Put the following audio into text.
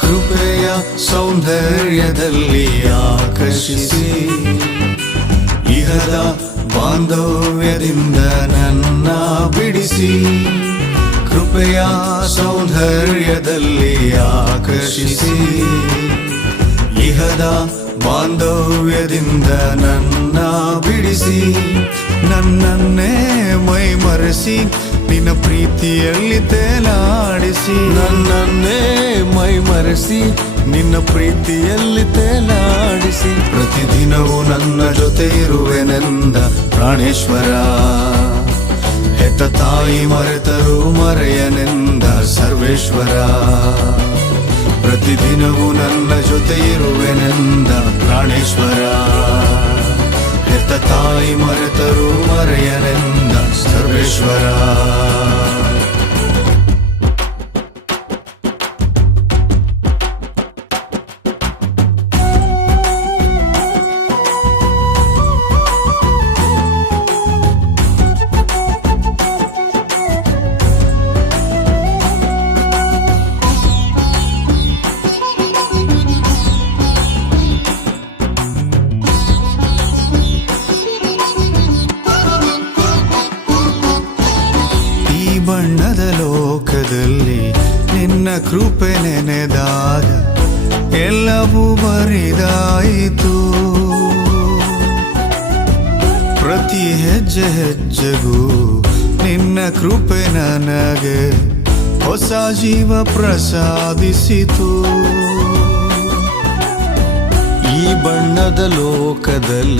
ಕೃಪೆಯ ಸೌಂದರ್ಯದಲ್ಲಿ ಆಕರ್ಷಿಸಿ ಇಹದ ಬಾಂಧವ್ಯದಿಂದ ನನ್ನ ಬಿಡಿಸಿ. ಕೃಪೆಯ ಸೌಂದರ್ಯದಲ್ಲಿ ಆಕರ್ಷಿಸಿ ಇಹದ ಬಾಂಧವ್ಯದಿಂದ ನನ್ನ ಬಿಡಿಸಿ. ನನ್ನನ್ನೇ ಮೈ ಮರೆಸಿ ನಿನ್ನ ಪ್ರೀತಿಯಲ್ಲಿ ತೇಲಾಡಿಸಿ. ನನ್ನನ್ನೇ ಮೈ ಮರೆಸಿ ನಿನ್ನ ಪ್ರೀತಿಯಲ್ಲಿ ತೇಲಾಡಿಸಿ. ಪ್ರತಿದಿನವೂ ನನ್ನ ಜೊತೆ ಇರುವೆನೆಂದ ಪ್ರಾಣೇಶ್ವರ, ಹೆತ್ತ ತಾಯಿ ಮರೆತರೂ ಮರೆಯನೆಂದ ಸರ್ವೇಶ್ವರ. ಪ್ರತಿದಿನವೂ ನನ್ನ ಜೊತೆ ಇರುವೆನೆಂದ ಪ್ರಾಣೇಶ್ವರ, ಹೆತ್ತ ತಾಯಿ ಮರೆತರೂ ಮರೆಯನೆಂದ ಸರ್ವೇಶ್ವರ. ಬಣ್ಣದ ಲೋಕದಲ್ಲಿ ನಿನ್ನ ಕೃಪೆ ನೆನೆದಾಗ ಎಲ್ಲವೂ ಬರಿದಾಯಿತು. ಪ್ರತಿ ಹೆಜ್ಜೆ ಹೆಜ್ಜೆಗೂ ನಿನ್ನ ಕೃಪೆ ನನಗೆ ಹೊಸ ಜೀವ ಪ್ರಸಾದಿಸಿತು. ಈ ಬಣ್ಣದ ಲೋಕದಲ್ಲಿ